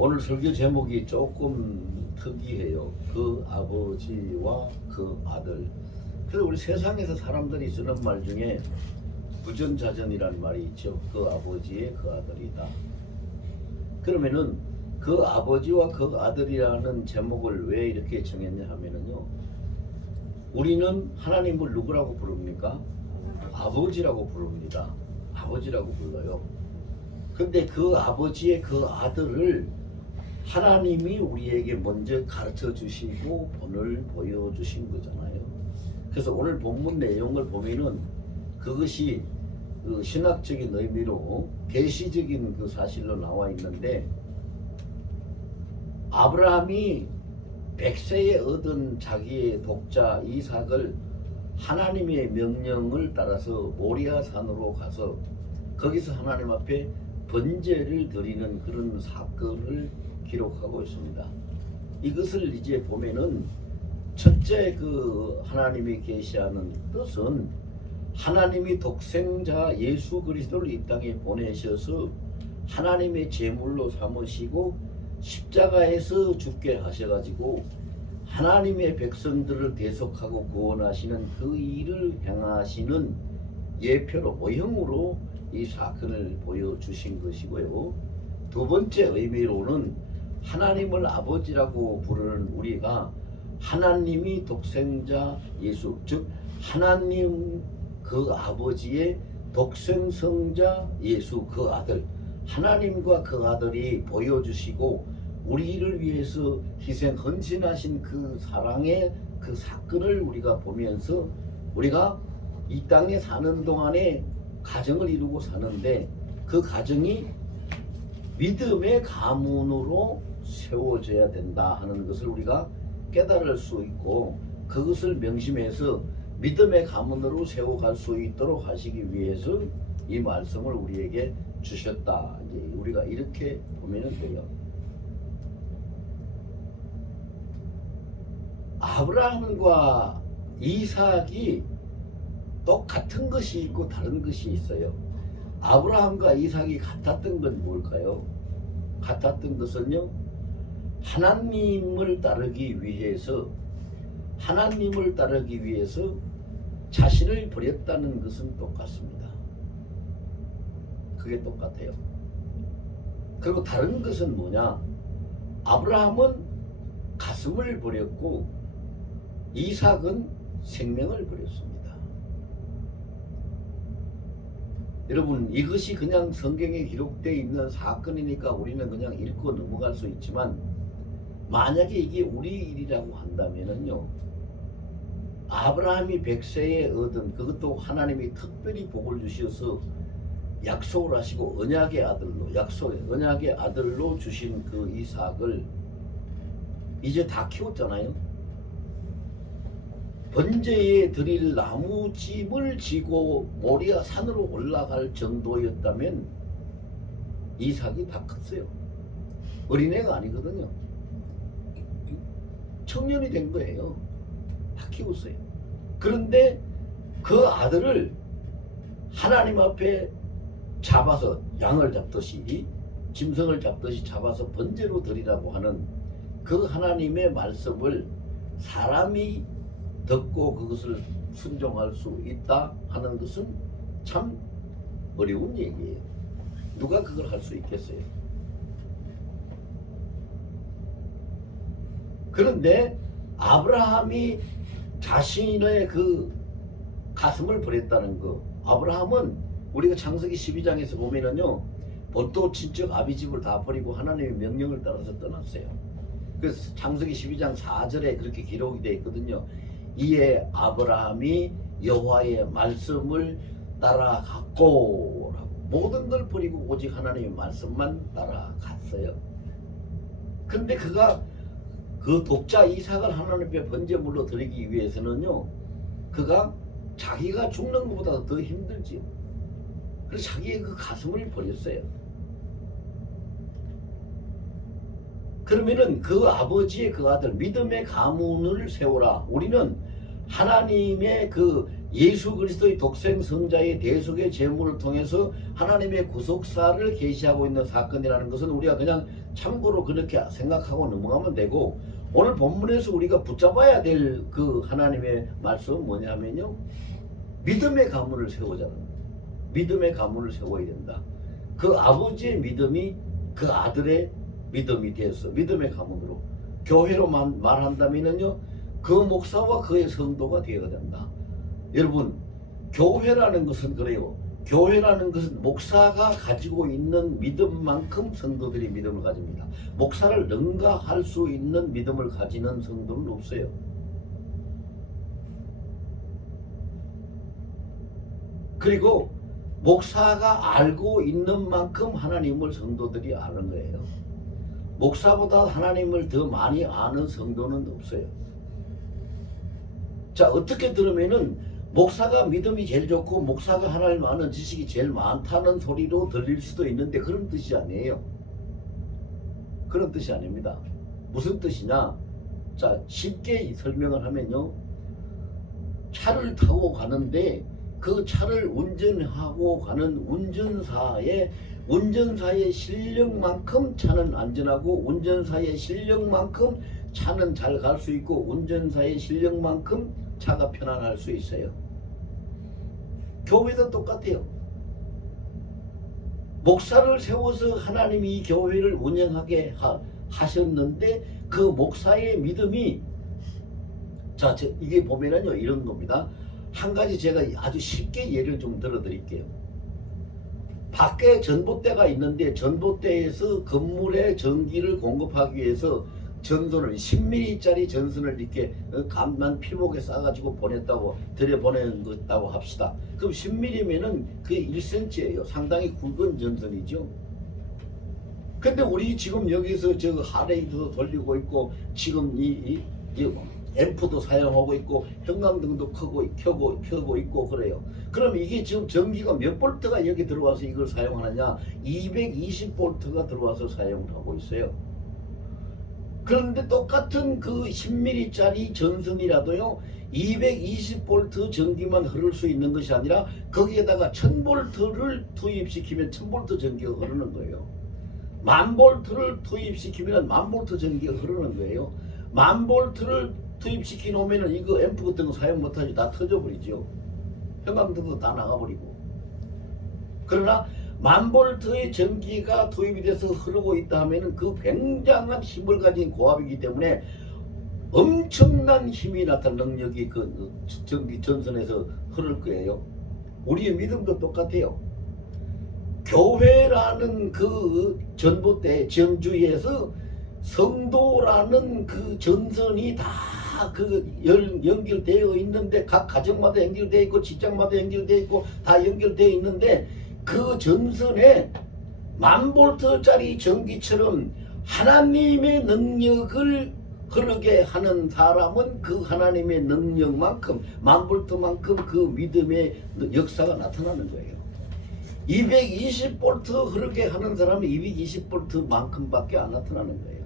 오늘 설교 제목이 조금 특이해요. 그 아버지와 그 아들. 그래서 우리 세상에서 사람들이 쓰는 말 중에 부전자전이라는 말이 있죠. 그 아버지의 그 아들이다. 그러면은 그 아버지와 그 아들이라는 제목을 왜 이렇게 정했냐 하면은요, 우리는 하나님을 누구라고 부릅니까? 아버지라고 부릅니다. 아버지라고 불러요. 근데 그 아버지의 그 아들을 하나님이 우리에게 먼저 가르쳐 주시고 본을 보여주신 거잖아요. 그래서 오늘 본문 내용을 보면은 그것이 그 신학적인 의미로 계시적인 그 사실로 나와 있는데, 아브라함이 100세에 얻은 자기의 독자 이삭을 하나님의 명령을 따라서 모리아 산으로 가서 거기서 하나님 앞에 번제를 드리는 그런 사건을 기록하고 있습니다. 이것을 이제 보면은 첫째 그 하나님이 계시하는 뜻은 하나님이 독생자 예수 그리스도를 이 땅에 보내셔서 하나님의 제물로 삼으시고 십자가에서 죽게 하셔가지고 하나님의 백성들을 대속하고 구원하시는 그 일을 행하시는 예표로 모형으로 이 사건을 보여주신 것이고요. 두 번째 의미로는 하나님을 아버지라고 부르는 우리가 하나님이 독생자 예수, 즉 하나님 그 아버지의 독생성자 예수 그 아들, 하나님과 그 아들이 보여주시고 우리를 위해서 희생 헌신하신 그 사랑의 그 사건을 우리가 보면서 우리가 이 땅에 사는 동안에 가정을 이루고 사는데 그 가정이 믿음의 가문으로 세워져야 된다 하는 것을 우리가 깨달을 수 있고, 그것을 명심해서 믿음의 가문으로 세워갈 수 있도록 하시기 위해서 이 말씀을 우리에게 주셨다. 이제 우리가 이렇게 보면 돼요. 아브라함과 이삭이 똑같은 것이 있고 다른 것이 있어요. 아브라함과 이삭이 같았던 건 뭘까요? 같았던 것은요, 하나님을 따르기 위해서 자신을 버렸다는 것은 똑같습니다. 그게 똑같아요. 그리고 다른 것은 뭐냐? 아브라함은 가슴을 버렸고 이삭은 생명을 버렸습니다. 여러분, 이것이 그냥 성경에 기록되어 있는 사건이니까 우리는 그냥 읽고 넘어갈 수 있지만, 만약에 이게 우리 일이라고 한다면은요, 아브라함이 100세에 얻은, 그것도 하나님이 특별히 복을 주셔서 약속을 하시고 언약의 아들로 주신 그 이삭을 이제 다 키웠잖아요. 번제에 드릴 나무짐을 지고 모리아 산으로 올라갈 정도였다면 이삭이 다 컸어요. 어린애가 아니거든요. 청년이 된 거예요. 다 키웠어요. 그런데 그 아들을 하나님 앞에 잡아서 양을 잡듯이 짐승을 잡듯이 잡아서 번제로 드리라고 하는 그 하나님의 말씀을 사람이 듣고 그것을 순종할 수 있다 하는 것은 참 어려운 얘기예요. 누가 그걸 할 수 있겠어요? 그런데 아브라함이 자신의 그 가슴을 버렸다는 거, 아브라함은 우리가 창세기 12장에서 보면은요, 본토 친척 아비 집을 다 버리고 하나님의 명령을 따라서 떠났어요. 그래서 창세기 12장 4절에 그렇게 기록이 되어 있거든요. 이에 아브라함이 여호와의 말씀을 따라갔고, 모든 걸 버리고 오직 하나님의 말씀만 따라갔어요. 근데 그가 그 독자 이삭을 하나님 앞에 번제물로 드리기 위해서는요, 그가 자기가 죽는 것보다 더 힘들지요. 그래서 자기의 그 가슴을 버렸어요. 그러면은 그 아버지의 그 아들, 믿음의 가문을 세우라. 우리는 하나님의 그 예수 그리스도의 독생 성자의 대속의 제물을 통해서 하나님의 구속사를 계시하고 있는 사건이라는 것은 우리가 그냥 참고로 그렇게 생각하고 넘어가면 되고, 오늘 본문에서 우리가 붙잡아야 될 그 하나님의 말씀은 뭐냐면요, 믿음의 가문을 세우자는 거예요. 믿음의 가문을 세워야 된다. 그 아버지의 믿음이 그 아들의 믿음이 되어서 믿음의 가문으로, 교회로만 말한다면요 그 목사와 그의 성도가 되어야 된다. 여러분, 교회라는 것은 그래요. 교회라는 것은 목사가 가지고 있는 믿음만큼 성도들이 믿음을 가집니다. 목사를 능가할 수 있는 믿음을 가지는 성도는 없어요. 그리고 목사가 알고 있는 만큼 하나님을 성도들이 아는 거예요. 목사보다 하나님을 더 많이 아는 성도는 없어요. 자, 어떻게 들으면은 목사가 믿음이 제일 좋고 목사가 하나님 아는 지식이 제일 많다는 소리로 들릴 수도 있는데, 그런 뜻이 아니에요. 그런 뜻이 아닙니다. 무슨 뜻이냐? 자, 쉽게 설명을 하면요, 차를 타고 가는데 그 차를 운전하고 가는 운전사의 실력만큼 차는 안전하고, 운전사의 실력만큼 차는 잘 갈 수 있고, 운전사의 실력만큼 차가 편안할 수 있어요. 교회도 똑같아요. 목사를 세워서 하나님이 이 교회를 운영하게 하셨는데, 그 목사의 믿음이, 자, 이게 보면은요 이런 겁니다. 한 가지 제가 아주 쉽게 예를 좀 들어 드릴게요. 밖에 전봇대가 있는데 전봇대에서 건물에 전기를 공급하기 위해서 전선을 10mm짜리 전선을 이렇게 감만 필목에 싸가지고 보냈다고 들여보냈다고 합시다. 그럼 10mm면은 그게 1cm예요. 상당히 굵은 전선이죠. 근데 우리 지금 여기서 저 하레이도 돌리고 있고, 지금 이 앰프도 사용하고 있고, 형광등도 켜고 있고 그래요. 그럼 이게 지금 전기가 몇 볼트가 여기 들어와서 이걸 사용하느냐? 220볼트가 들어와서 사용을 하고 있어요. 그런데 똑같은 그 10mm짜리 전선이라도요 220볼트 전기만 흐를 수 있는 것이 아니라 거기에다가 1000볼트를 투입시키면 1000볼트 전기가 흐르는 거예요. 10,000볼트를 투입시키면 10,000볼트 전기가 흐르는 거예요. 10,000볼트를 투입시키 놓으면 이거 앰프 같은 거 사용 못하지, 다 터져버리죠. 형광등도 다 나가버리고. 그러나 10,000볼트의 전기가 투입이 돼서 흐르고 있다 하면 그 굉장한 힘을 가진 고압이기 때문에 엄청난 힘이 나타난 능력이 그 전기 전선에서 흐를 거예요. 우리의 믿음도 똑같아요. 교회라는 그 전봇대 전주에서 성도라는 그 전선이 다 그 연결되어 있는데, 각 가정마다 연결되어 있고 직장마다 연결되어 있고 다 연결되어 있는데, 그 전선에 10,000볼트짜리 전기처럼 하나님의 능력을 흐르게 하는 사람은 그 하나님의 능력만큼 10,000볼트만큼 그 믿음의 역사가 나타나는 거예요. 220볼트 흐르게 하는 사람은 220볼트만큼밖에 안 나타나는 거예요.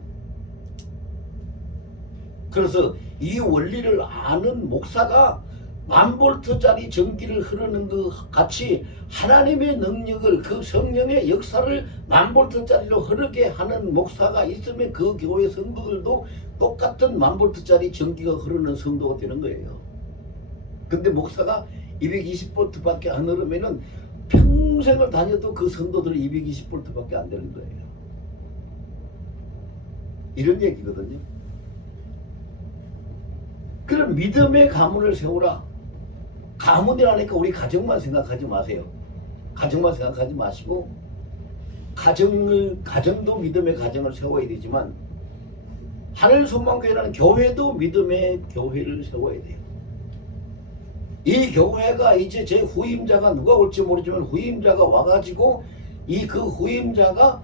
그래서 이 원리를 아는 목사가 10,000볼트짜리 전기를 흐르는 것 같이 하나님의 능력을, 그 성령의 역사를 10,000볼트짜리로 흐르게 하는 목사가 있으면 그 교회 성도들도 똑같은 10,000볼트짜리 전기가 흐르는 성도가 되는 거예요. 근데 목사가 220볼트밖에 안 흐르면은 평생을 다녀도 그 성도들이 220볼트밖에 안 되는 거예요. 이런 얘기거든요. 그럼 믿음의 가문을 세우라. 가문이라니까 우리 가정만 생각하지 마세요. 가정만 생각하지 마시고, 가정도 믿음의 가정을 세워야 되지만, 하늘소망교회라는 교회도 믿음의 교회를 세워야 돼요. 이 교회가 이제 제 후임자가 누가 올지 모르지만 후임자가 와가지고, 그 후임자가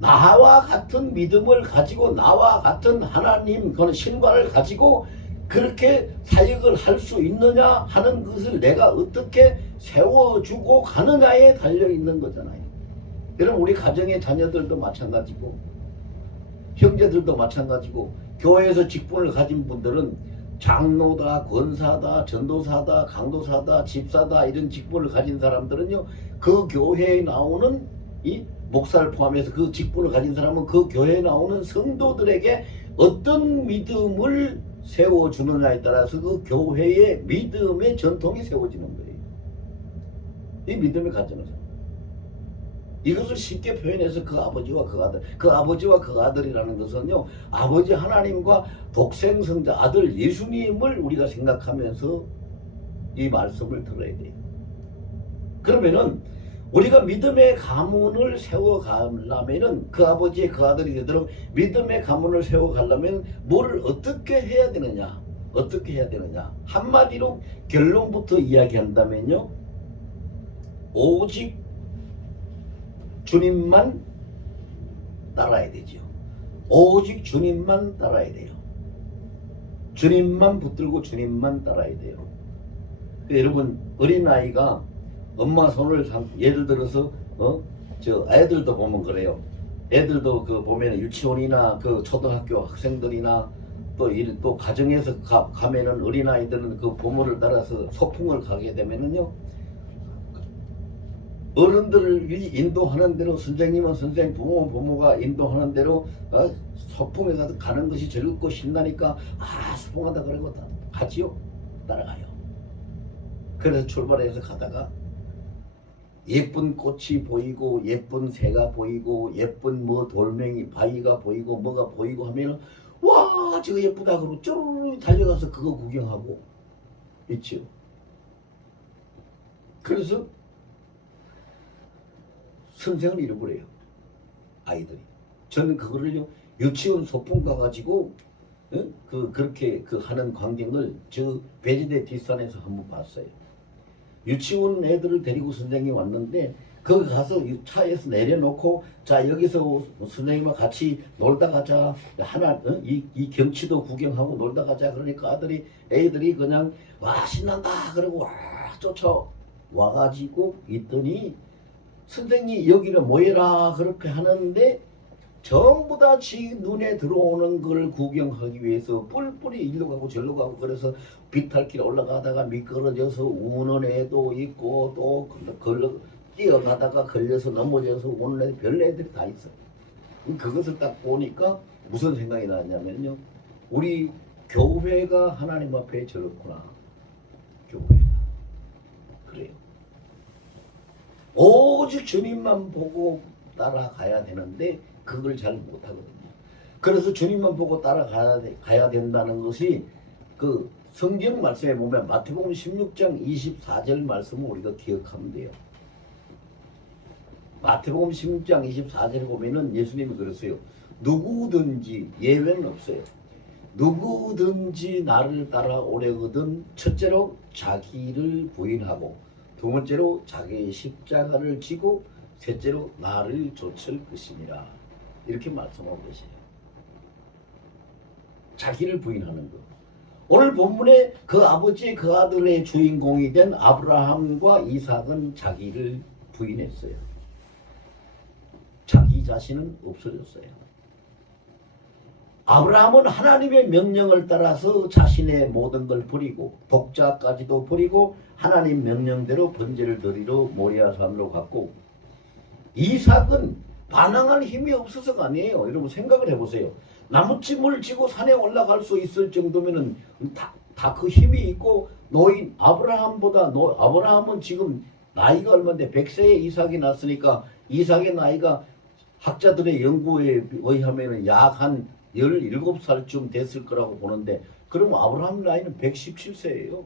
나와 같은 믿음을 가지고 나와 같은 하나님 그런 신과를 가지고 그렇게 사역을 할 수 있느냐 하는 것을 내가 어떻게 세워주고 가느냐에 달려있는 거잖아요. 여러분, 우리 가정의 자녀들도 마찬가지고 형제들도 마찬가지고, 교회에서 직분을 가진 분들은 장로다, 권사다, 전도사다, 강도사다, 집사다, 이런 직분을 가진 사람들은요 그 교회에 나오는 이 목사를 포함해서 그 직분을 가진 사람은 그 교회에 나오는 성도들에게 어떤 믿음을 세워주느냐에 따라서 그 교회의 믿음의 전통이 세워지는 거예요. 이 믿음의 가정을. 이것을 쉽게 표현해서 그 아버지와 그 아들, 그 아버지와 그 아들이라는 것은요, 아버지 하나님과 독생성자 아들 예수님을 우리가 생각하면서 이 말씀을 들어야 돼요. 그러면은 우리가 믿음의 가문을 세워가려면은 그 아버지의 그 아들이 되도록 믿음의 가문을 세워가려면 뭐를 어떻게 해야 되느냐? 어떻게 해야 되느냐? 한마디로 결론부터 이야기한다면요, 오직 주님만 따라야 되죠. 오직 주님만 따라야 돼요. 주님만 붙들고 주님만 따라야 돼요. 여러분, 어린아이가 엄마 손을 예를 들어서 저 애들도 보면 그래요. 애들도 그 보면 유치원이나 그 초등학교 학생들이나 또 가정에서 가면은 어린아이들은 그 부모를 따라서 소풍을 가게 되면은요, 어른들이 인도하는 대로, 선생님은 선생님, 부모는 부모가 인도하는 대로 소풍에 가는 것이 즐겁고 신나니까 소풍한다 그러고 가지요. 따라가요. 그래서 출발해서 가다가 예쁜 꽃이 보이고 예쁜 새가 보이고 예쁜 뭐 돌멩이 바위가 보이고 뭐가 보이고 하면은 와 저거 예쁘다 그러고 쪼르르 달려가서 그거 구경하고 있죠. 그래서 선생을 잃어버려요. 아이들이. 저는 그거를요, 유치원 소풍 가가지고 그렇게 하는 광경을 저 배지대 뒷산에서 한번 봤어요. 유치원 애들을 데리고 선생님이 왔는데 거기 가서 차에서 내려놓고 자 여기서 선생님과 같이 놀다 가자, 이 경치도 구경하고 놀다 가자. 그러니까 애들이 그냥 와 신난다 그러고 와 쫓아와가지고 있더니 선생님이 여기를 모여라 그렇게 하는데 전부 다 지 눈에 들어오는 걸 구경하기 위해서 뿔뿔이 일로 가고 절로 가고, 그래서 비탈길 올라가다가 미끄러져서 우는 애도 있고 또 뛰어가다가 걸려서 넘어져서 우는 애들, 별 애들이 다 있어요. 그것을 딱 보니까 무슨 생각이 나냐면요, 우리 교회가 하나님 앞에 저렇구나. 교회가 그래요. 오직 주님만 보고 따라가야 되는데 그걸 잘 못하거든요. 그래서 주님만 보고 따라가야 된다는 것이 그 성경 말씀에 보면 마태복음 16장 24절 말씀을 우리가 기억하면 돼요. 마태복음 16장 24절에 보면은 예수님이 그랬어요. 누구든지, 예외는 없어요. 누구든지 나를 따라오려거든 첫째로 자기를 부인하고 두 번째로 자기의 십자가를 지고 셋째로 나를 좇을 것이니라. 이렇게 말씀하고 계세요. 자기를 부인하는 것. 오늘 본문에 그 아버지 그 아들의 주인공이 된 아브라함과 이삭은 자기를 부인했어요. 자기 자신은 없어졌어요. 아브라함은 하나님의 명령을 따라서 자신의 모든 걸 버리고 독자까지도 버리고 하나님 명령대로 번제를 드리러 모리아 산으로 갔고, 이삭은 반항할 힘이 없어서가 아니에요. 여러분 생각을 해보세요. 나무찜을 지고 산에 올라갈 수 있을 정도면은 다 그 힘이 있고, 노인 아브라함은 지금 나이가 얼마인데 100세에 이삭이 났으니까 이삭의 나이가 학자들의 연구에 의하면 약 한 17살쯤 됐을 거라고 보는데, 그러면 아브라함 나이는 117세예요.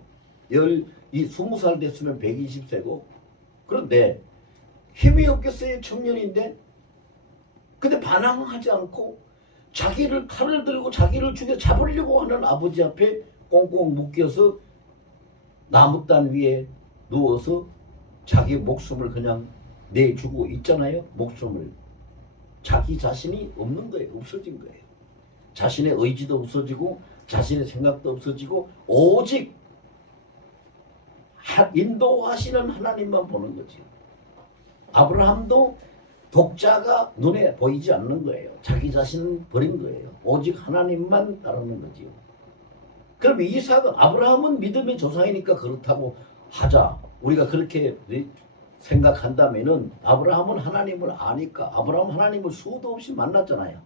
20살 됐으면 120세고. 그런데 힘이 없겠어요. 청년인데. 근데 반항하지 않고 자기를 칼을 들고 자기를 죽여 잡으려고 하는 아버지 앞에 꽁꽁 묶여서 나무단 위에 누워서 자기 목숨을 그냥 내주고 있잖아요. 목숨을. 자기 자신이 없는 거예요. 없어진 거예요. 자신의 의지도 없어지고 자신의 생각도 없어지고 오직 인도하시는 하나님만 보는 거죠. 아브라함도 독자가 눈에 보이지 않는 거예요. 자기 자신은 버린 거예요. 오직 하나님만 따르는 거지요. 그럼 아브라함은 믿음의 조상이니까 그렇다고 하자. 우리가 그렇게 생각한다면은 아브라함은 하나님을 아니까 아브라함 하나님을 수도 없이 만났잖아요.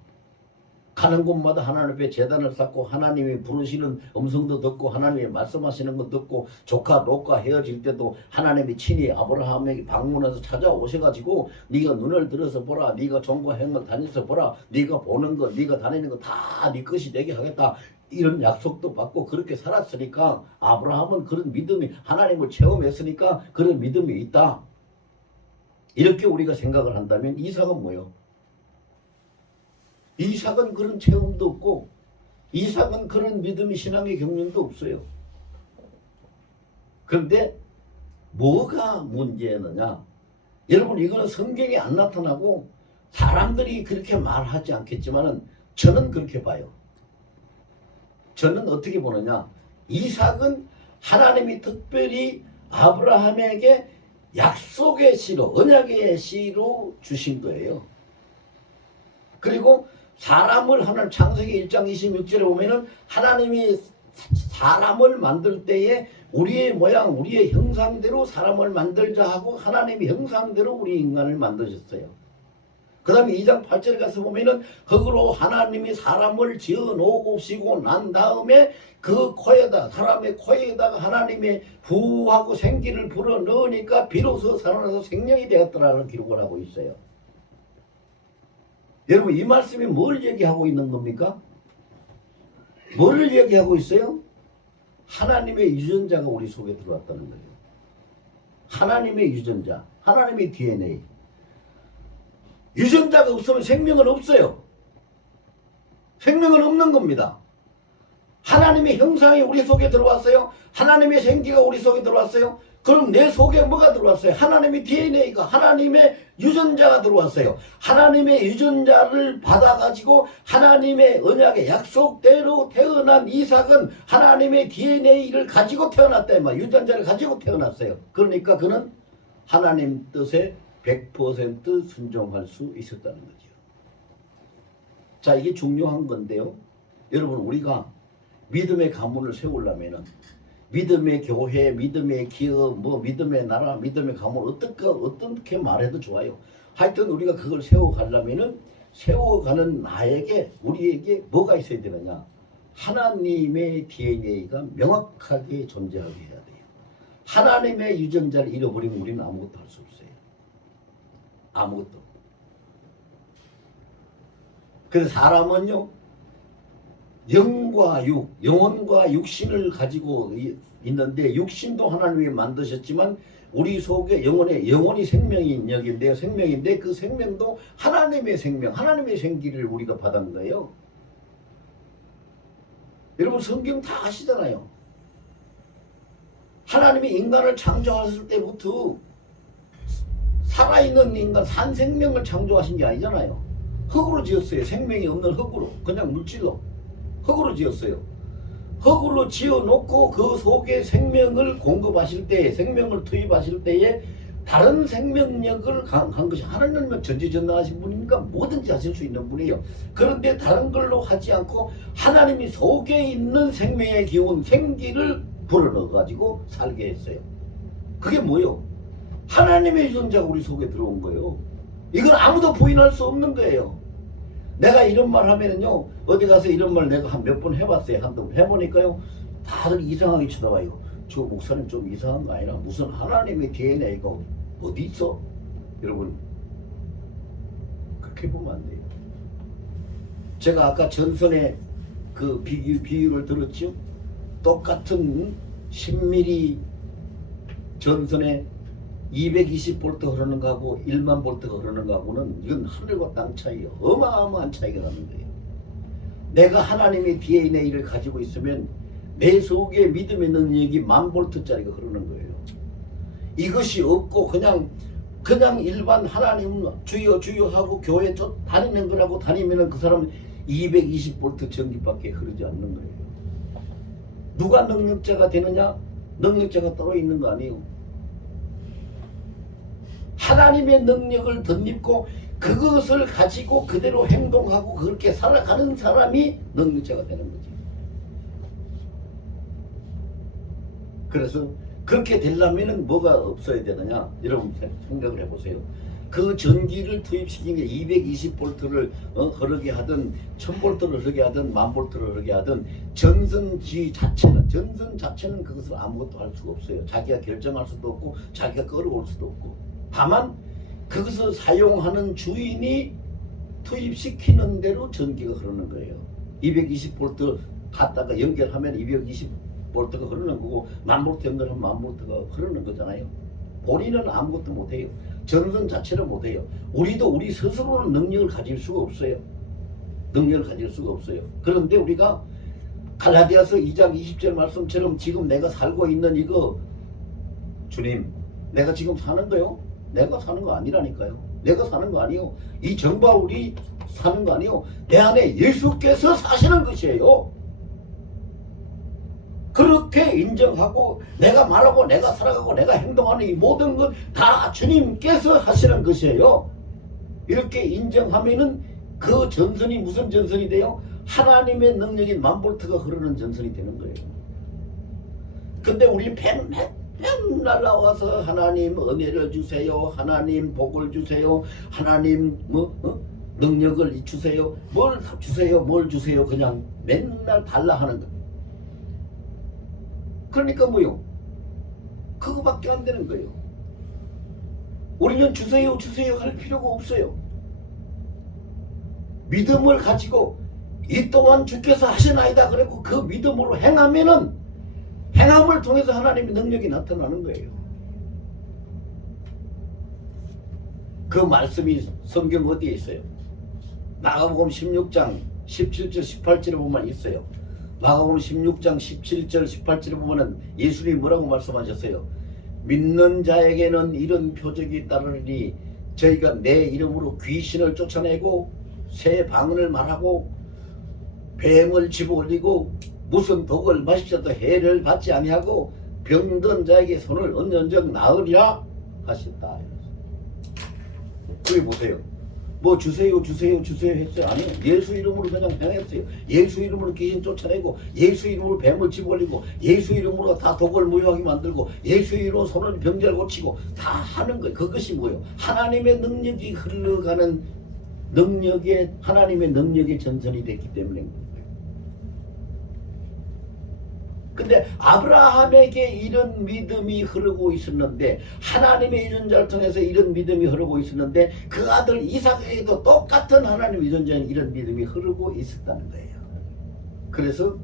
가는 곳마다 하나님 앞에 제단을 쌓고 하나님이 부르시는 음성도 듣고 하나님이 말씀하시는 거 듣고 조카 롯과 헤어질 때도 하나님이 친히 아브라함에게 방문해서 찾아오셔가지고 네가 눈을 들어서 보라, 네가 종과 행을 다녀서 보라, 네가 보는 거 네가 다니는 거 다 네 것이 되게 하겠다, 이런 약속도 받고 그렇게 살았으니까 아브라함은 그런 믿음이, 하나님을 체험했으니까 그런 믿음이 있다. 이렇게 우리가 생각을 한다면 이삭은 뭐요? 이삭은 그런 체험도 없고 이삭은 그런 믿음의 신앙의 경륜도 없어요. 그런데 뭐가 문제느냐? 여러분, 이거는 성경에 안 나타나고 사람들이 그렇게 말하지 않겠지만은 저는 그렇게 봐요. 저는 어떻게 보느냐? 이삭은 하나님이 특별히 아브라함에게 약속의 씨로, 언약의 씨로 주신 거예요. 그리고 사람을 하나님, 창세기 1장 26절에 보면은 하나님이 사람을 만들 때에 우리의 모양, 우리의 형상대로 사람을 만들자 하고 하나님의 형상대로 우리 인간을 만드셨어요. 그 다음에 2장 8절에 가서 보면은 흙으로 하나님이 사람을 지어 놓으시고 난 다음에 그 코에다, 사람의 코에다가 하나님의 후하고 생기를 불어 넣으니까 비로소 살아나서 생명이 되었더라는 기록을 하고 있어요. 여러분, 이 말씀이 뭘 얘기하고 있는 겁니까? 뭐를 얘기하고 있어요? 하나님의 유전자가 우리 속에 들어왔다는 거예요. 하나님의 유전자, 하나님의 DNA. 유전자가 없으면 생명은 없어요. 생명은 없는 겁니다. 하나님의 형상이 우리 속에 들어왔어요. 하나님의 생기가 우리 속에 들어왔어요. 그럼 내 속에 뭐가 들어왔어요? 하나님의 DNA가, 하나님의 유전자가 들어왔어요. 하나님의 유전자를 받아가지고 하나님의 언약의 약속대로 태어난 이삭은 하나님의 DNA를 가지고 태어났다, 유전자를 가지고 태어났어요. 그러니까 그는 하나님 뜻에 100% 순종할 수 있었다는 거죠. 자, 이게 중요한 건데요. 여러분, 우리가 믿음의 가문을 세우려면은 믿음의 교회, 믿음의 기업, 믿음의 나라, 믿음의 가문, 어떻게 말해도 좋아요. 하여튼 우리가 그걸 세워가려면은 세워가는 나에게, 우리에게 뭐가 있어야 되느냐? 하나님의 DNA가 명확하게 존재하게 해야 돼요. 하나님의 유전자를 잃어버리면 우리는 아무것도 할 수 없어요. 아무것도. 그래서 사람은요, 영과 육, 영혼과 육신을 가지고 있는데 육신도 하나님이 만드셨지만 우리 속에 영혼이 생명인 역인데요. 생명인데 그 생명도 하나님의 생명, 하나님의 생기를 우리가 받은 거예요. 여러분, 성경 다 아시잖아요. 하나님이 인간을 창조하셨을 때부터 살아있는 인간, 산 생명을 창조하신 게 아니잖아요. 흙으로 지었어요. 생명이 없는 흙으로, 그냥 물질로. 흙으로 지었어요. 흙으로 지어놓고 그 속에 생명을 공급하실 때, 생명을 투입하실 때에 다른 생명력을 한 것이, 하나님은 전지전능하신 분이니까 뭐든지 하실 수 있는 분이에요. 그런데 다른 걸로 하지 않고 하나님이 속에 있는 생명의 기운, 생기를 불어넣어가지고 살게 했어요. 그게 뭐예요? 하나님의 유전자가 우리 속에 들어온 거예요. 이건 아무도 부인할 수 없는 거예요. 내가 이런 말 하면은요, 어디 가서 이런 말 내가 한 몇 번 해봤어요. 한두 번 해보니까요, 다들 이상하게 쳐다봐요. 저 목사님 좀 이상한 거 아니라 무슨 하나님의 DNA가 어디 있어? 여러분, 그렇게 보면 안 돼요. 제가 아까 전선의 그 비유를 들었죠? 똑같은 10mm 전선에 220V 흐르는 거하고 1만 볼트가 흐르는 거하고는 이건 하늘과 땅 차이예요. 어마어마한 차이가 나는 거예요. 내가 하나님의 DNA를 가지고 있으면 내 속에 믿음의 능력이 1000볼트짜리가 흐르는 거예요. 이것이 없고 그냥 일반 하나님 주여 주여 하고 교회 다니는 거라고 다니면은 그 사람은 220V 전기밖에 흐르지 않는 거예요. 누가 능력자가 되느냐? 능력자가 따로 있는 거 아니에요. 하나님의 능력을 덧입고 그것을 가지고 그대로 행동하고 그렇게 살아가는 사람이 능력자가 되는 거지. 그래서 그렇게 되려면은 뭐가 없어야 되느냐? 여러분 생각을 해보세요. 그 전기를 투입시킨 게 220볼트를 흐르게 하든 1000볼트를 흐르게 하든 10,000볼트를 흐르게 하든 전선 자체는 그것을 아무것도 할 수가 없어요. 자기가 결정할 수도 없고 자기가 끌어올 수도 없고, 다만 그것을 사용하는 주인이 투입시키는 대로 전기가 흐르는 거예요. 220볼트 갖다가 연결하면 220볼트가 흐르는 거고 10,000볼트 연결하면 10,000볼트가 흐르는 거잖아요. 본인은 아무것도 못해요. 전선 자체를 못해요. 우리도 우리 스스로는 능력을 가질 수가 없어요. 능력을 가질 수가 없어요. 그런데 우리가 갈라디아서 2장 20절 말씀처럼 지금 내가 살고 있는 이거, 주님 내가 지금 사는 거요? 내가 사는 거 아니라니까요. 내가 사는 거 아니요. 이 정바울이 사는 거 아니요. 내 안에 예수께서 사시는 것이에요. 그렇게 인정하고 내가 말하고 내가 살아가고 내가 행동하는 이 모든 것 다 주님께서 하시는 것이에요. 이렇게 인정하면은 그 전선이 무슨 전선이 돼요? 하나님의 능력인 10,000볼트가 흐르는 전선이 되는 거예요. 근데 우리 맨날 나와서 하나님 은혜를 주세요, 하나님 복을 주세요, 하나님 능력을 주세요, 뭘 주세요, 그냥 맨날 달라 하는 거. 그러니까 뭐요? 그거밖에 안 되는 거예요. 우리는 주세요 할 필요가 없어요. 믿음을 가지고 이 또한 주께서 하시나이다 그러고 그 믿음으로 행하면은 행함을 통해서 하나님의 능력이 나타나는 거예요. 그 말씀이 성경 어디에 있어요? 마가복음 16장 17절 18절에 보면 있어요. 마가복음 16장 17절 18절에 보면은 예수님이 뭐라고 말씀하셨어요? 믿는 자에게는 이런 표적이 따르니 저희가 내 이름으로 귀신을 쫓아내고 새 방언을 말하고 뱀을 집어올리고 무슨 독을 마시셔도 해를 받지 아니하고 병든 자에게 손을 얹은 적 나으리라 하셨다. 그게 보세요. 뭐 주세요 했어요? 아니요. 예수 이름으로 그냥 행했어요. 예수 이름으로 귀신 쫓아내고 예수 이름으로 뱀을 집어올리고 예수 이름으로 다 독을 무효하게 만들고 예수 이름으로 손을 병자를 고치고 다 하는 거예요. 그것이 뭐예요? 하나님의 능력이 흘러가는 하나님의 능력의 전선이 됐기 때문에. 근데 아브라함에게 이런 믿음이 흐르고 있었는데, 하나님의 유전자를 통해서 이런 믿음이 흐르고 있었는데, 그 아들 이삭에게도 똑같은 하나님의 유전자에 이런 믿음이 흐르고 있었다는 거예요. 그래서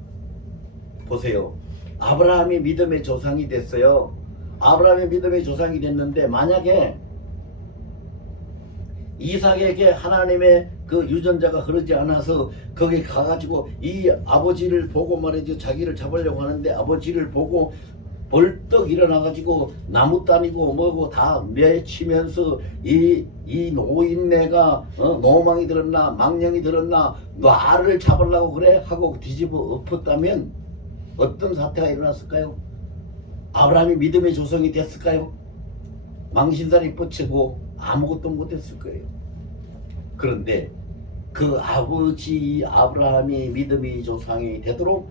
보세요. 아브라함이 믿음의 조상이 됐어요. 아브라함이 믿음의 조상이 됐는데, 만약에 이삭에게 하나님의 그 유전자가 흐르지 않아서 거기 가가지고 이 아버지를 보고 말이죠. 자기를 잡으려고 하는데 아버지를 보고 벌떡 일어나가지고 나무 다니고 뭐고 다 맺히면서 이 노인네가 노망이 들었나 망령이 들었나 나를 잡으려고 그래 하고 뒤집어 엎었다면 어떤 사태가 일어났을까요? 아브라함이 믿음의 조상이 됐을까요? 망신살이 뻗치고 아무것도 못했을 거예요. 그런데 그 아버지 아브라함이 믿음의 조상이 되도록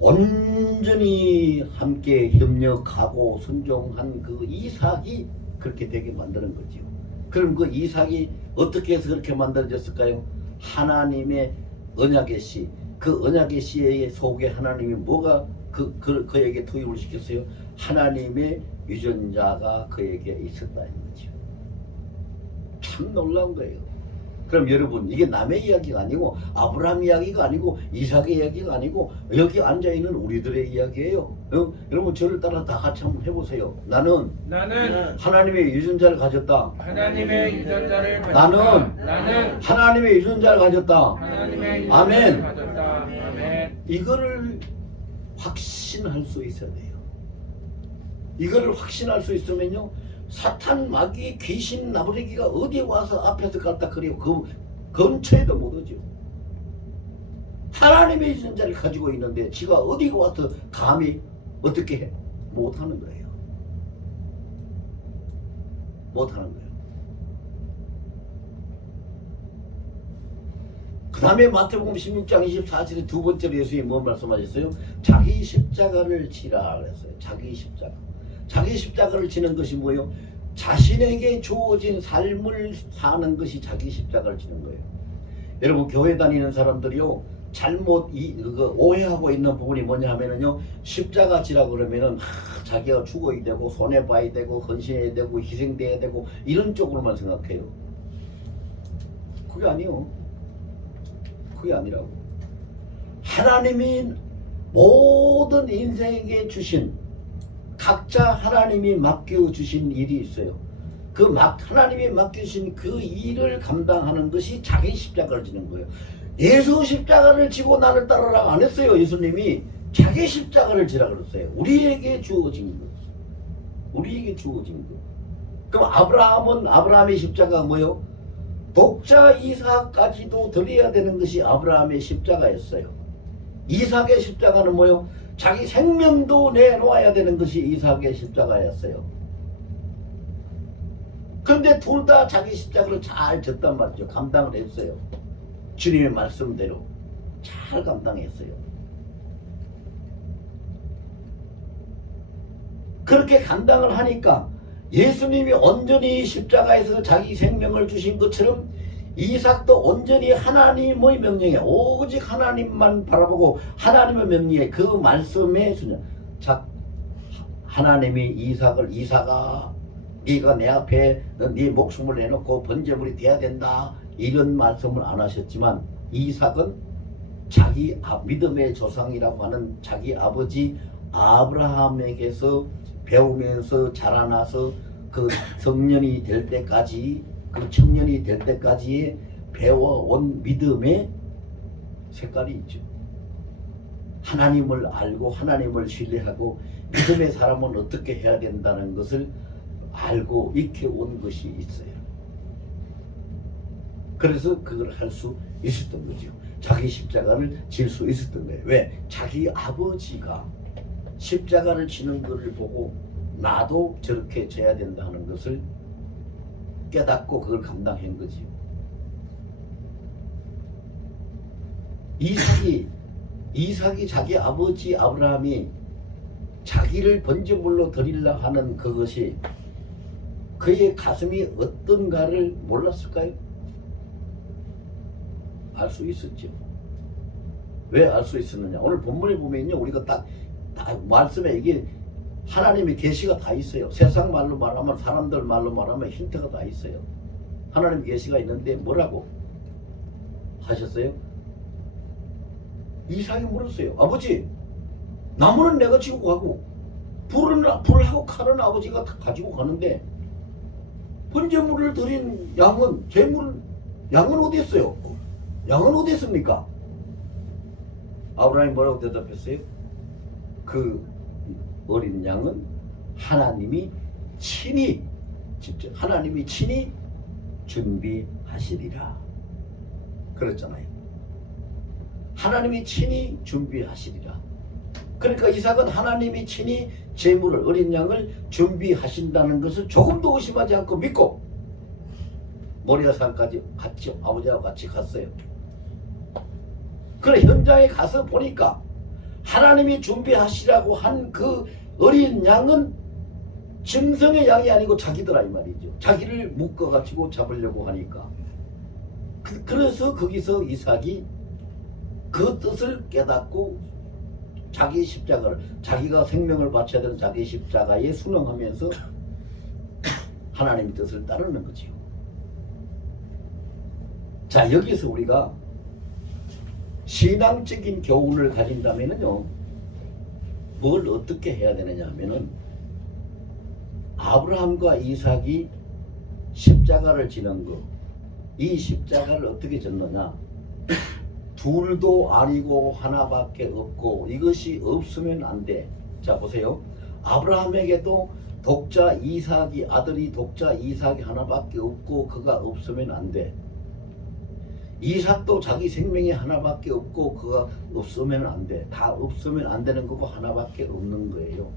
온전히 함께 협력하고 순종한 그 이삭이 그렇게 되게 만드는 거죠. 그럼 그 이삭이 어떻게 해서 그렇게 만들어졌을까요? 하나님의 언약의 씨, 그 언약의 씨의 속에 하나님이 뭐가 그에게 투입을 시켰어요? 하나님의 유전자가 그에게 있었다는 거죠. 참 놀라운 거예요. 그럼 여러분, 이게 남의 이야기가 아니고 아브라함 이야기가 아니고 이삭의 이야기가 아니고 여기 앉아있는 우리들의 이야기예요. 여러분 저를 따라 다 같이 한번 해보세요. 나는 하나님의 유전자를 가졌다. 하나님의 유전자를 가졌다. 나는 하나님의 유전자를 가졌다. 하나님의 아멘. 유전자를 가졌다. 아멘. 이거를 확신할 수 있어야 돼요. 이거를 확신할 수 있으면요, 사탄, 마귀, 귀신, 나부리기가 어디 와서 앞에서 깔딱거리고 그 근처에도 못 오죠. 하나님의 유전자를 가지고 있는데 지가 어디 와서 감히 어떻게 해? 못하는 거예요. 못하는 거예요. 그 다음에 마태복음 16장 24절에 두 번째로 예수님이 뭐 말씀하셨어요? 자기 십자가를 지라 그랬어요. 자기 십자가. 자기 십자가를 지는 것이 뭐예요? 자신에게 주어진 삶을 사는 것이 자기 십자가를 지는 거예요. 여러분 교회 다니는 사람들이요 잘못 오해하고 있는 부분이 뭐냐 하면은요 십자가 지라 그러면은 자기가 죽어야 되고 손해봐야 되고 헌신해야 되고 희생돼야 되고 이런 쪽으로만 생각해요. 그게 아니요. 그게 아니라고. 하나님이 모든 인생에게 주신 각자 하나님이 맡겨주신 일이 있어요. 하나님이 맡겨주신 그 일을 감당하는 것이 자기 십자가를 지는 거예요. 예수 십자가를 지고 나를 따르라 안 했어요. 예수님이 자기 십자가를 지라 그랬어요. 우리에게 주어진 것. 우리에게 주어진 것. 그럼 아브라함의 십자가가 뭐예요? 독자 이삭까지도 드려야 되는 것이 아브라함의 십자가였어요. 이삭의 십자가는 뭐예요? 자기 생명도 내놓아야 되는 것이 이삭의 십자가였어요. 그런데 둘 다 자기 십자가를 잘 졌단 말이죠. 감당을 했어요. 주님의 말씀대로 잘 감당했어요. 그렇게 감당을 하니까 예수님이 온전히 십자가에서 자기 생명을 주신 것처럼 이삭도 온전히 하나님의 명령에 오직 하나님만 바라보고 하나님의 명령에 그 말씀에 순종. 하나님이 이삭아 네가 내 앞에 네 목숨을 내놓고 번제물이 돼야 된다 이런 말씀을 안 하셨지만 이삭은 자기 믿음의 조상이라고 하는 자기 아버지 아브라함에게서 배우면서 자라나서 그 성년이 될 때까지 그 청년이 될 때까지의 배워온 믿음의 색깔이 있죠. 하나님을 알고 하나님을 신뢰하고 믿음의 사람은 어떻게 해야 된다는 것을 알고 익혀온 것이 있어요. 그래서 그걸 할 수 있었던 거죠. 자기 십자가를 질 수 있었던 거예요. 왜? 자기 아버지가 십자가를 지는 것을 보고 나도 저렇게 져야 된다는 것을 깨닫고 그걸 감당한 거지요. 이삭이 자기 아버지 아브라함이 자기를 번제물로 드리려 하는 그것이 그의 가슴이 어떤가를 몰랐을까요? 알 수 있었죠. 왜 알 수 있었느냐? 오늘 본문에 보면요, 우리가 다 말씀에 이게 하나님의 계시가 다 있어요. 세상 말로 말하면 사람들 말로 말하면 힌트가 다 있어요. 하나님 계시가 있는데 뭐라고 하셨어요? 이삭이 물었어요. 아버지, 나무는 내가 지고 가고 불하고 칼은 아버지가 가지고 가는데 번제물을 드린 양은 양은 어디 있어요? 양은 어디 있습니까? 아브라함이 뭐라고 대답했어요? 그 어린 양은 하나님이 친히 준비하시리라 그랬잖아요. 하나님이 친히 준비하시리라. 그러니까 이삭은 하나님이 친히 제물을 어린 양을 준비하신다는 것을 조금도 의심하지 않고 믿고 모리아산까지 같이 아버지와 같이 갔어요. 그래 현장에 가서 보니까 하나님이 준비하시라고 한 그 어린 양은 짐승의 양이 아니고 자기더라 이 말이죠. 자기를 묶어가지고 잡으려고 하니까 그래서 거기서 이삭이 그 뜻을 깨닫고 자기 십자가를 자기가 생명을 바쳐야 되는 자기 십자가에 순응하면서 하나님의 뜻을 따르는 거지요. 자 여기서 우리가 신앙적인 교훈을 가진다면은요 뭘 어떻게 해야 되느냐 하면은 아브라함과 이삭이 십자가를 지는 거 이 십자가를 어떻게 졌느냐 둘도 아니고 하나밖에 없고 이것이 없으면 안 돼. 자 보세요. 아브라함에게도 아들이 독자 이삭이 하나밖에 없고 그가 없으면 안 돼. 이삭도 자기 생명이 하나밖에 없고 그가 없으면 안 돼. 다 없으면 안 되는 거고 하나밖에 없는 거예요.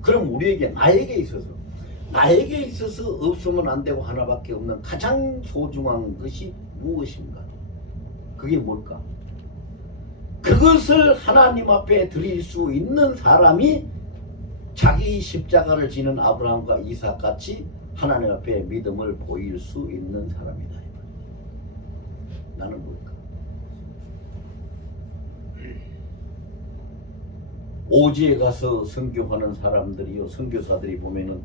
그럼 나에게 있어서 없으면 안 되고 하나밖에 없는 가장 소중한 것이 무엇인가? 그게 뭘까? 그것을 하나님 앞에 드릴 수 있는 사람이 자기 십자가를 지는 아브라함과 이삭 같이 하나님 앞에 믿음을 보일 수 있는 사람이다. 나는 뭘까? 오지에 가서 선교하는 사람들이요, 선교사들이 보면은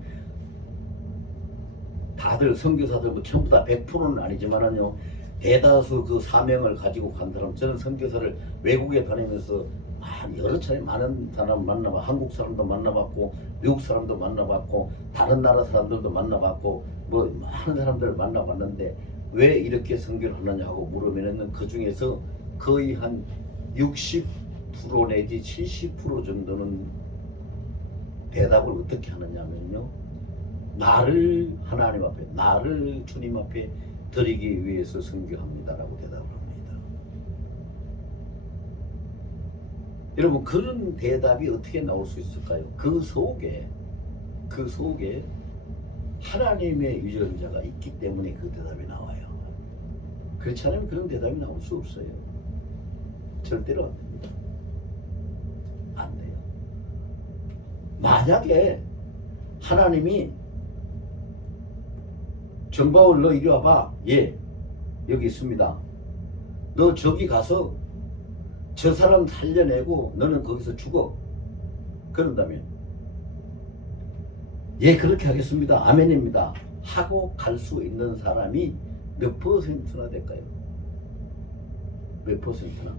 다들 선교사들 뭐 전부 다 100%는 아니지만은요, 대다수 그 사명을 가지고 간 사람. 저는 선교사를 외국에 다니면서 여러 차례 많은 사람 만나봐, 한국 사람도 만나봤고 미국 사람도 만나봤고 다른 나라 사람들도 만나봤고 뭐 많은 사람들을 만나봤는데 왜 이렇게 선교를 하느냐고 물으면은 그 중에서 거의 한 60% 내지 70% 정도는 대답을 어떻게 하느냐면요, 나를 하나님 앞에, 나를 주님 앞에 드리기 위해서 선교합니다라고 대답을 합니다. 여러분, 그런 대답이 어떻게 나올 수 있을까요? 그 속에 하나님의 유전자가 있기 때문에 그 대답이 나와요. 그렇지 않으면 그런 대답이 나올 수 없어요. 절대로 안 됩니다. 안 돼요. 만약에 하나님이 정바울 너 이리 와봐. 예, 여기 있습니다. 너 저기 가서 저 사람 살려내고 너는 거기서 죽어. 그런다면 예, 그렇게 하겠습니다. 아멘입니다. 하고 갈 수 있는 사람이 몇 퍼센트나 될까요? 몇 퍼센트나?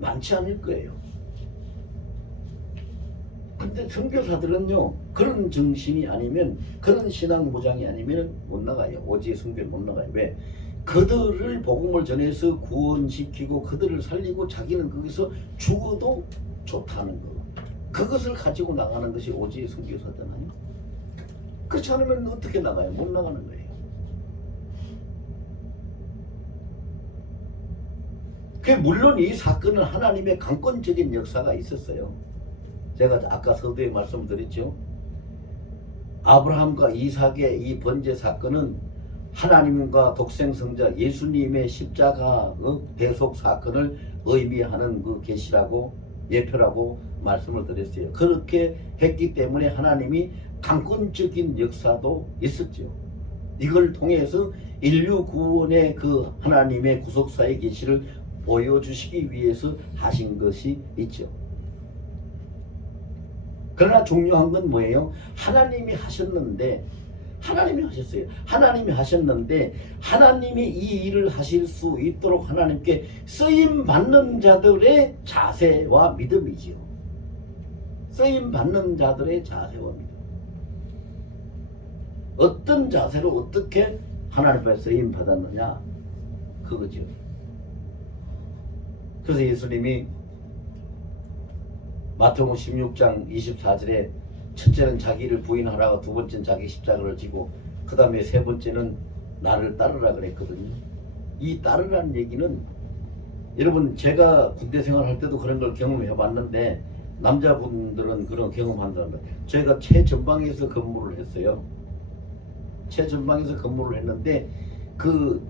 많지 않을 거예요. 근데 선교사들은요, 그런 정신이 아니면, 그런 신앙 모장이 아니면 못 나가요. 오지에 선교를 못 나가요. 왜? 그들을 복음을 전해서 구원시키고 그들을 살리고 자기는 거기서 죽어도 좋다는 거, 그것을 가지고 나가는 것이 오지의 선교사잖아요. 그렇지 않으면 어떻게 나가요? 못 나가는 거예요. 물론 이 사건은 하나님의 강권적인 역사가 있었어요. 제가 아까 서두에 말씀드렸죠. 아브라함과 이삭의 이 번제 사건은 하나님과 독생성자 예수님의 십자가 대속 사건을 의미하는 그 계시라고, 예표라고 말씀을 드렸어요. 그렇게 했기 때문에 하나님이 강권적인 역사도 있었죠. 이걸 통해서 인류 구원의 그 하나님의 구속사의 계시를 보여주시기 위해서 하신 것이 있죠. 그러나 중요한 건 뭐예요? 하나님이 하셨는데, 하나님이 하셨어요. 하나님이 하셨는데 하나님이 이 일을 하실 수 있도록 하나님께 쓰임 받는 자들의 자세와 믿음이지요. 쓰임 받는 자들의 자세와 믿음. 어떤 자세로 어떻게 하나님 앞에 쓰임 받았느냐, 그거죠. 그래서 예수님이 마태복음 16장 24절에 첫째는 자기를 부인하라고, 두 번째는 자기 십자가를 지고, 그 다음에 세 번째는 나를 따르라 그랬거든요. 이 따르라는 얘기는, 여러분 제가 군대 생활할 때도 그런 걸 경험해 봤는데, 남자분들은 그런 경험한다는데, 저희가 최전방에서 근무를 했어요. 최전방에서 근무를 했는데 그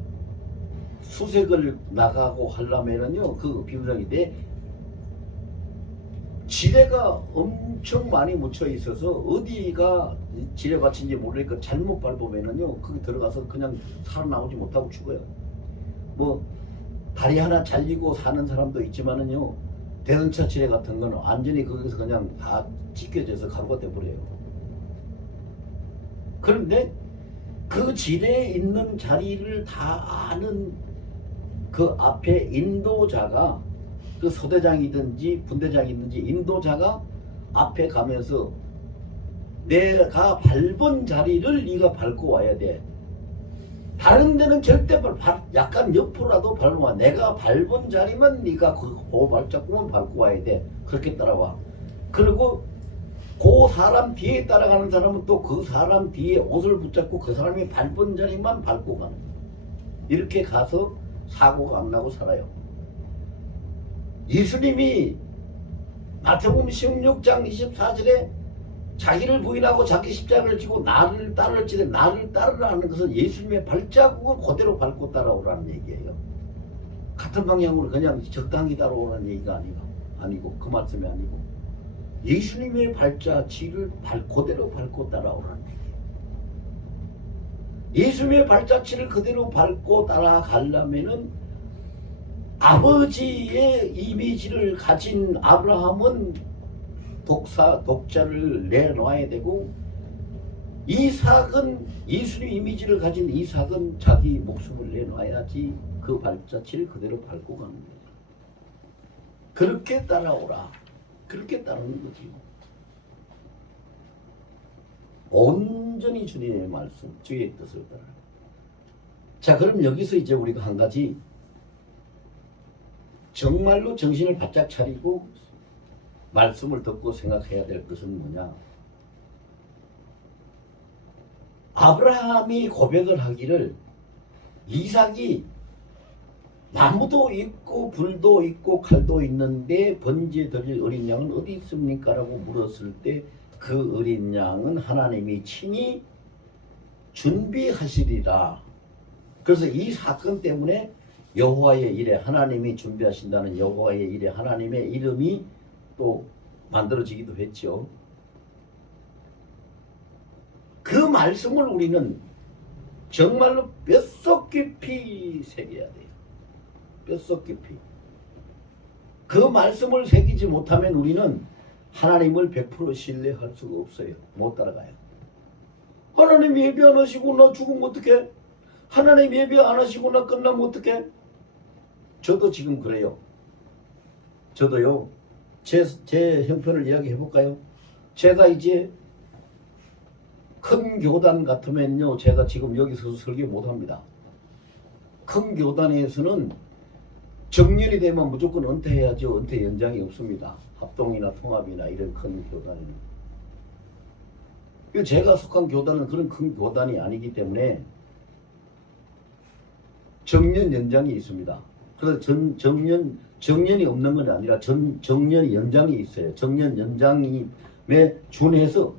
수색을 나가고 하려면은요, 그 비무장인데 지뢰가 엄청 많이 묻혀 있어서 어디가 지뢰밭인지 모르니까 잘못 밟으면은요, 거기 들어가서 그냥 살아나오지 못하고 죽어요. 뭐 다리 하나 잘리고 사는 사람도 있지만은요, 대전차 지뢰 같은 거는 완전히 거기서 그냥 다 찢겨져서 가루가 돼버려요. 그런데 그 지뢰에 있는 자리를 다 아는 그 앞에 인도자가, 그 소대장이든지 분대장이든지 인도자가 앞에 가면서 내가 밟은 자리를 네가 밟고 와야 돼. 다른 데는 절대 약간 옆으로라도 밟아. 내가 밟은 자리만 네가 그 발자국만 밟고 와야 돼. 그렇게 따라와. 그리고 그 사람 뒤에 따라가는 사람은 또 그 사람 뒤에 옷을 붙잡고 그 사람이 밟은 자리만 밟고 가는 거예요. 이렇게 가서 사고가 안 나고 살아요. 예수님이 마태복음 16장 24절에 자기를 부인하고 자기 십자가를 지고 나를 따를지되 나를 따르라는 것은 예수님의 발자국을 그대로 밟고 따라오라는 얘기예요. 같은 방향으로 그냥 적당히 따라오라는 얘기가 아니고 그 말씀이 아니고, 예수님의 발자취를 그대로 밟고 따라오라는 얘기예요. 예수님의 발자취를 그대로 밟고 따라가려면은 아버지의 이미지를 가진 아브라함은 독자를 내놔야 되고, 이삭은 예수님 이미지를 가진 이삭은 자기 목숨을 내놔야지 그 발자취를 그대로 밟고 가는 거예요. 그렇게 따라오라. 그렇게 따르는 거지요. 온전히 주님의 말씀, 주의 뜻을 따라. 자, 그럼 여기서 이제 우리가 한 가지 정말로 정신을 바짝 차리고 말씀을 듣고 생각해야 될 것은 뭐냐? 아브라함이 고백을 하기를 이삭이 나무도 있고 불도 있고 칼도 있는데 번제에 드릴 어린 양은 어디 있습니까? 라고 물었을 때 그 어린 양은 하나님이 친히 준비하시리라. 그래서 이 사건 때문에 여호와의 일에, 하나님이 준비하신다는 여호와의 일에 하나님의 이름이 또 만들어지기도 했죠. 그 말씀을 우리는 정말로 뼛속 깊이 새겨야 돼요. 뼛속 깊이. 그 말씀을 새기지 못하면 우리는 하나님을 100% 신뢰할 수가 없어요. 못 따라가요. 하나님 예배 안 하시고 나 죽으면 어떡해? 하나님 예배 안 하시고 나 끝나면 어떡해? 저도 지금 그래요. 저도요. 제 형편을 이야기해 볼까요? 제가 이제 큰 교단 같으면요, 제가 지금 여기서 설교 못 합니다. 큰 교단에서는 정년이 되면 무조건 은퇴해야죠. 은퇴 연장이 없습니다. 합동이나 통합이나 이런 큰 교단에는. 제가 속한 교단은 그런 큰 교단이 아니기 때문에 정년 연장이 있습니다. 그래서 정년이 없는 건 아니라 정년 연장이 있어요. 정년 연장에 준해서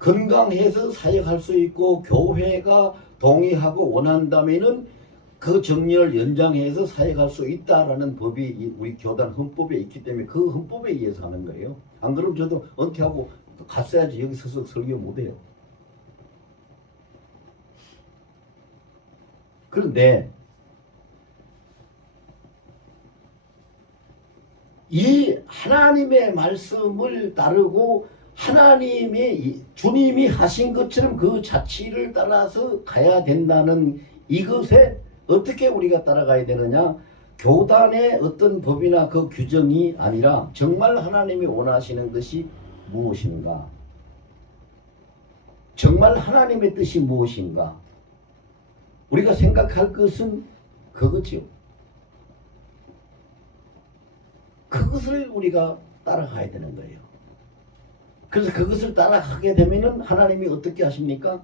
건강해서 사역할 수 있고 교회가 동의하고 원한다면은 그 정년을 연장해서 사역할 수 있다라는 법이 우리 교단 헌법에 있기 때문에 그 헌법에 의해서 하는 거예요. 안 그러면 저도 은퇴하고 갔어야지 여기 서서 설교 못해요. 그런데 이 하나님의 말씀을 따르고 하나님의 주님이 하신 것처럼 그 자취를 따라서 가야 된다는 이것에 어떻게 우리가 따라가야 되느냐? 교단의 어떤 법이나 그 규정이 아니라 정말 하나님이 원하시는 것이 무엇인가? 정말 하나님의 뜻이 무엇인가? 우리가 생각할 것은 그거지요. 그것을 우리가 따라가야 되는 거예요. 그래서 그것을 따라가게 되면은 하나님이 어떻게 하십니까?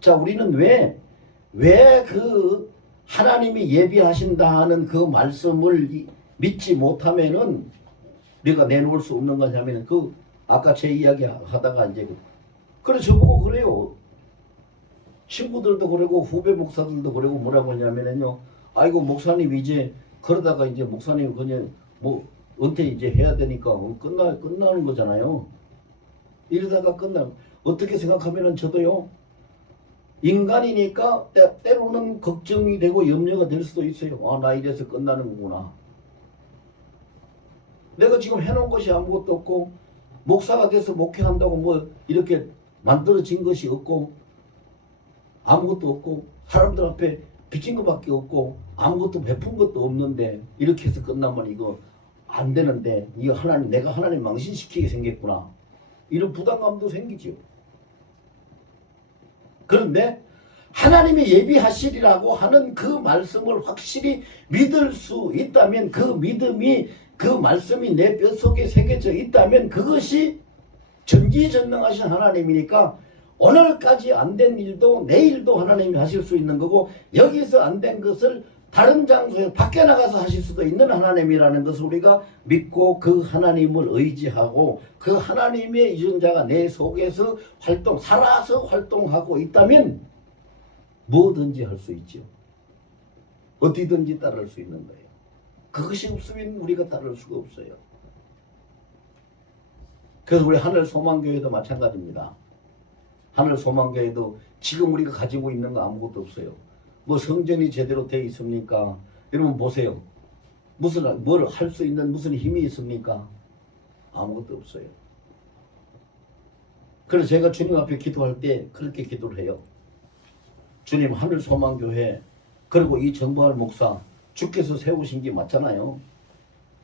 자, 우리는 왜 그 하나님이 예비하신다 하는 그 말씀을 믿지 못하면은 내가 내놓을 수 없는 거냐면은 그 아까 제 이야기 하다가 이제 그래 저보고 그래요. 친구들도 그러고 후배 목사들도 그러고 뭐라고 하냐면은요. 아이고 목사님 이제 그러다가 이제 목사님 그냥 뭐 은퇴 이제 해야 되니까 끝나는 거잖아요. 이러다가 어떻게 생각하면은 저도요. 인간이니까 때로는 걱정이 되고 염려가 될 수도 있어요. 아, 나 이래서 끝나는 거구나. 내가 지금 해놓은 것이 아무것도 없고 목사가 돼서 목회한다고 뭐 이렇게 만들어진 것이 없고 아무것도 없고 사람들 앞에 빚진 것밖에 없고 아무것도 베푼 것도 없는데 이렇게 해서 끝나면 이거 안 되는데 이거 내가 하나님 망신시키게 생겼구나. 이런 부담감도 생기죠. 그런데 하나님이 예비하시리라고 하는 그 말씀을 확실히 믿을 수 있다면 그 믿음이 그 말씀이 내 뼛속에 새겨져 있다면 그것이 전지전능하신 하나님이니까 오늘까지 안 된 일도 내일도 하나님이 하실 수 있는 거고 여기서 안 된 것을 다른 장소에 밖에 나가서 하실 수도 있는 하나님이라는 것을 우리가 믿고 그 하나님을 의지하고 그 하나님의 유전자가 내 속에서 살아서 활동하고 있다면 뭐든지 할 수 있죠. 어디든지 따를 수 있는 거예요. 그것이 없으면 우리가 따를 수가 없어요. 그래서 우리 하늘소망교회도 마찬가지입니다. 하늘소망교회도 지금 우리가 가지고 있는 거 아무것도 없어요. 뭐 성전이 제대로 돼 있습니까? 여러분 보세요. 뭘 할 수 있는 무슨 힘이 있습니까? 아무것도 없어요. 그래서 제가 주님 앞에 기도할 때 그렇게 기도를 해요. 주님, 하늘소망교회 그리고 이 정보할 목사 주께서 세우신 게 맞잖아요.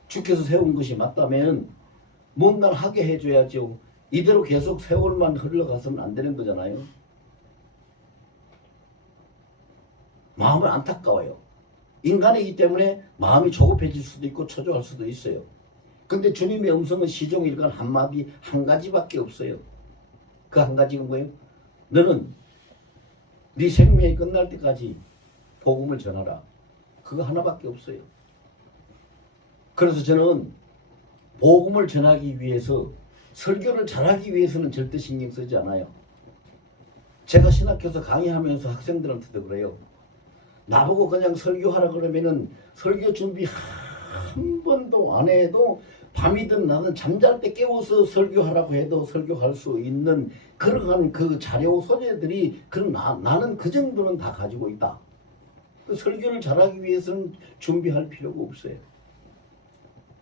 주께서 세운 것이 맞다면 뭔가를 하게 해줘야죠. 이대로 계속 세월만 흘러가서는 안 되는 거잖아요. 마음은 안타까워요. 인간이기 때문에 마음이 조급해질 수도 있고 초조할 수도 있어요. 근데 주님의 음성은 시종일관 한마디 한 가지밖에 없어요. 그 한 가지가 뭐예요? 너는 네 생명이 끝날 때까지 복음을 전하라. 그거 하나밖에 없어요. 그래서 저는 복음을 전하기 위해서 설교를 잘하기 위해서는 절대 신경 쓰지 않아요. 제가 신학교에서 강의하면서 학생들한테도 그래요. 나보고 그냥 설교하라 그러면은 설교 준비 한 번도 안 해도 밤이든 나는 잠잘 때 깨워서 설교하라고 해도 설교할 수 있는 그러한 그 자료 소재들이 나는 그 정도는 다 가지고 있다. 그 설교를 잘하기 위해서는 준비할 필요가 없어요.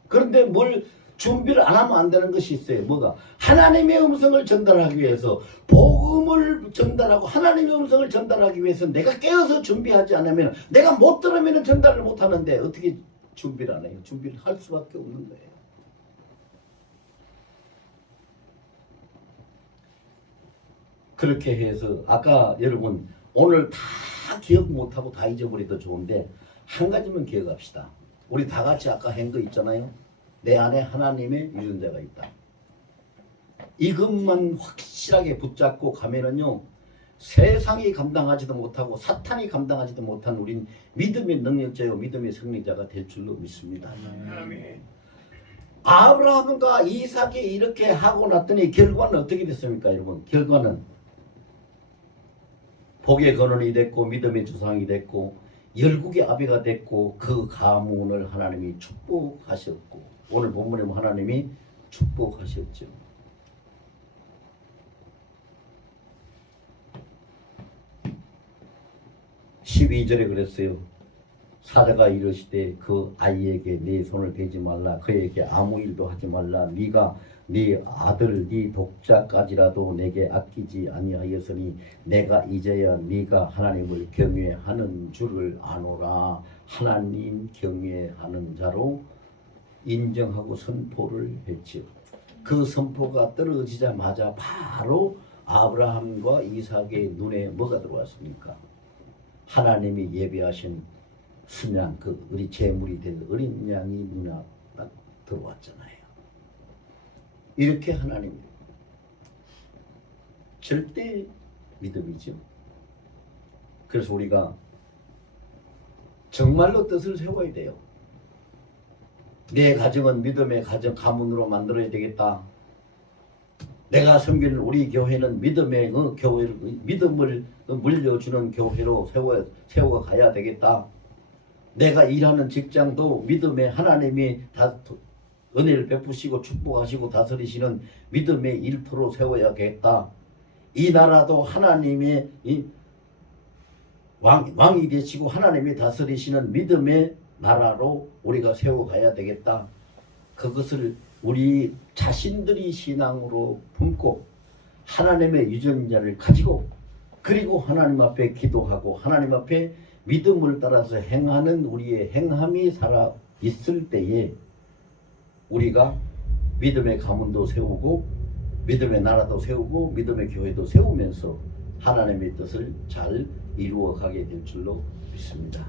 그런데 뭘 준비를 안 하면 안 되는 것이 있어요. 뭐가? 하나님의 음성을 전달하기 위해서 복음을 전달하고 하나님의 음성을 전달하기 위해서 내가 깨어서 준비하지 않으면 내가 못 들으면 전달을 못 하는데 어떻게 준비를 안 해요? 준비를 할 수밖에 없는 거예요. 그렇게 해서 아까 여러분 오늘 다 기억 못하고 다 잊어버려도 좋은데 한 가지만 기억합시다. 우리 다 같이 아까 한 거 있잖아요. 내 안에 하나님의 유전자가 있다. 이것만 확실하게 붙잡고 가면은요, 세상이 감당하지도 못하고 사탄이 감당하지도 못한 우린 믿음의 능력자요 믿음의 승리자가 될 줄로 믿습니다. 아멘. 아브라함과 이삭이 이렇게 하고 났더니 결과는 어떻게 됐습니까, 여러분? 결과는 복의 근원이 됐고 믿음의 조상이 됐고 열국의 아비가 됐고 그 가문을 하나님이 축복하셨고 오늘 본문에 하나님이 축복하셨죠. (12절에) 그랬어요. 사자가 이르시되 그 아이에게 네 손을 대지 말라. 그에게 아무 일도 하지 말라. 네가 네 아들 네 독자까지라도 내게 아끼지 아니하였으니 내가 이제야 네가 하나님을 경외하는 줄을 아노라. 하나님 경외하는 자로 인정하고 선포를 했지요. 그 선포가 떨어지자마자 바로 아브라함과 이삭의 눈에 뭐가 들어왔습니까? 하나님이 예비하신 순양, 그 우리 제물이 될 어린 양이 눈에 딱 들어왔잖아요. 이렇게 하나님 절대 믿음이죠. 그래서 우리가 정말로 뜻을 세워야 돼요. 내 가정은 믿음의 가문으로 만들어야 되겠다. 내가 섬기는 우리 교회는 믿음의 교회를 믿음을 물려주는 교회로 세워 가야 되겠다. 내가 일하는 직장도 믿음의 하나님이 다 은혜를 베푸시고 축복하시고 다스리시는 믿음의 일터로 세워야겠다. 이 나라도 하나님의 왕이 되시고 하나님이 다스리시는 믿음의 나라로 우리가 세워가야 되겠다. 그것을 우리 자신들이 신앙으로 품고 하나님의 유전자를 가지고 그리고 하나님 앞에 기도하고 하나님 앞에 믿음을 따라서 행하는 우리의 행함이 살아 있을 때에 우리가 믿음의 가문도 세우고 믿음의 나라도 세우고 믿음의 교회도 세우면서 하나님의 뜻을 잘 이루어 가게 될 줄로 믿습니다.